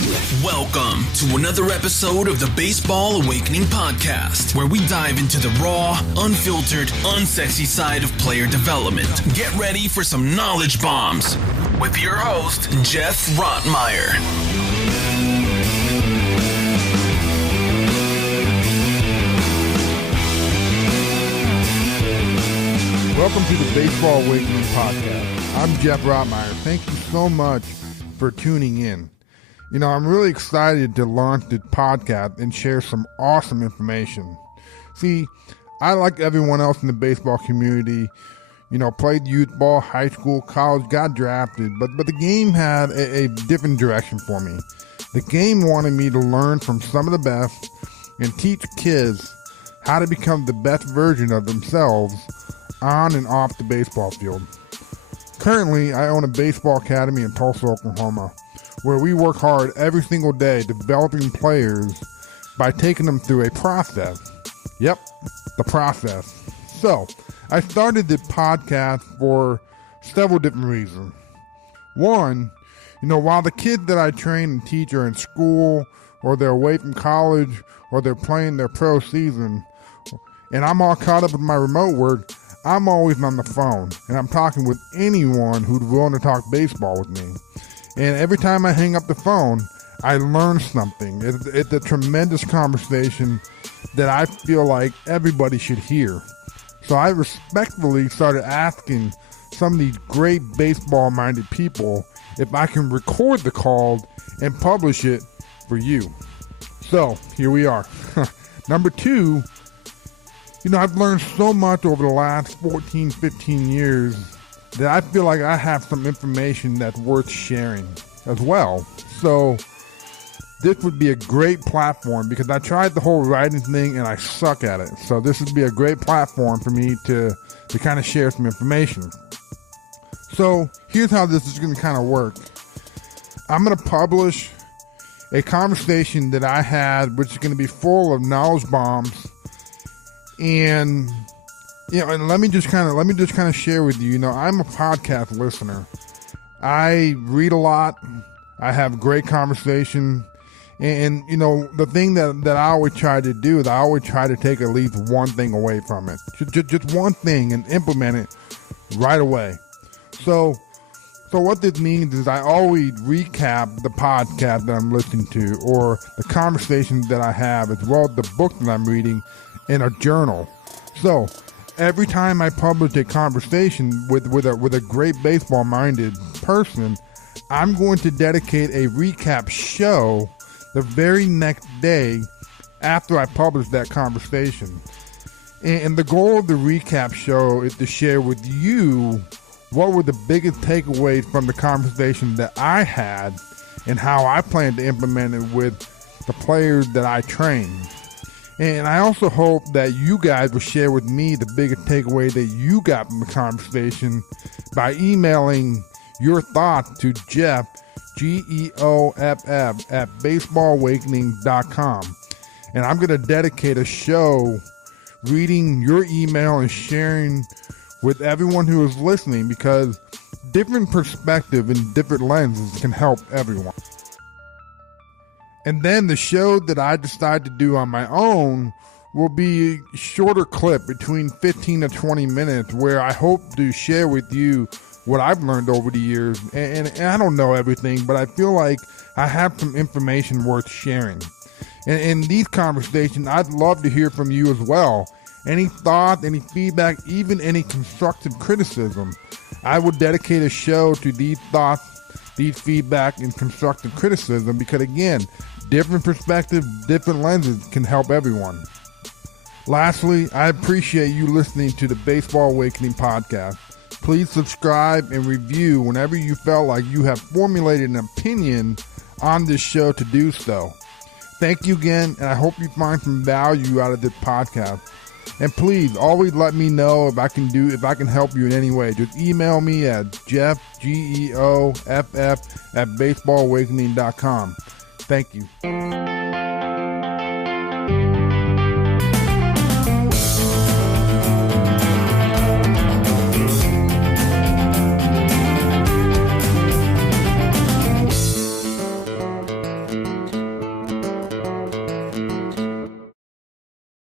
Welcome to another episode of the Baseball Awakening Podcast, where we dive into the raw, unfiltered, unsexy side of player development. Get ready for some knowledge bombs with your host, Geoff Rottmayer. Welcome to the Baseball Awakening Podcast. I'm Geoff Rottmayer. Thank you so much for tuning in. You know, I'm really excited to launch this podcast and share some awesome information. See, I, like everyone else in the baseball community, played youth ball, high school, college, got drafted, but the game had a different direction for me. The game wanted me to learn from some of the best and teach kids how to become the best version of themselves on and off the baseball field. Currently, I own a baseball academy in Tulsa, Oklahoma, where we work hard every single day developing players by taking them through a process. Yep, the process. So, I started the podcast for several different reasons. One, while the kids that I train and teach are in school, or they're away from college, or they're playing their pro season, and I'm all caught up with my remote work, I'm always on the phone, and I'm talking with anyone who's willing to talk baseball with me. And every time I hang up the phone, I learn something. It's a tremendous conversation that I feel like everybody should hear. So I respectfully started asking some of these great baseball-minded people if I can record the call and publish it for you. So here we are. Number two, I've learned so much over the last 14, 15 years that I feel like I have some information that's worth sharing as well. So this would be a great platform because I tried the whole writing thing and I suck at it. So this would be a great platform for me to kind of share some information. So here's how this is going to kind of work. I'm going to publish a conversation that I had, which is going to be full of knowledge bombs. And let me just kind of share with you. I'm a podcast listener. I read a lot. I have great conversation, and the thing that I always try to do is I always try to take at least one thing away from it, just one thing, and implement it right away. So what this means is I always recap the podcast that I'm listening to, or the conversations that I have, as well as the book that I'm reading, in a journal. So every time I publish a conversation with a great baseball-minded person, I'm going to dedicate a recap show the very next day after I publish that conversation. And the goal of the recap show is to share with you what were the biggest takeaways from the conversation that I had and how I plan to implement it with the players that I train. And I also hope that you guys will share with me the biggest takeaway that you got from the conversation by emailing your thoughts to Geoff, Geoff, at baseballawakening.com. And I'm going to dedicate a show reading your email and sharing with everyone who is listening, because different perspective and different lenses can help everyone. And then the show that I decide to do on my own will be a shorter clip, between 15 to 20 minutes, where I hope to share with you what I've learned over the years. And I don't know everything, but I feel like I have some information worth sharing. And in these conversations, I'd love to hear from you as well. Any thoughts, any feedback, even any constructive criticism. I will dedicate a show to these thoughts, these feedback, and constructive criticism, because again, different perspectives, different lenses can help everyone. Lastly, I appreciate you listening to the Baseball Awakening Podcast. Please subscribe and review whenever you felt like you have formulated an opinion on this show to do so. Thank you again, and I hope you find some value out of this podcast. And please always let me know if I can help you in any way. Just email me at Geoff, Geoff, at baseballawakening.com. Thank you.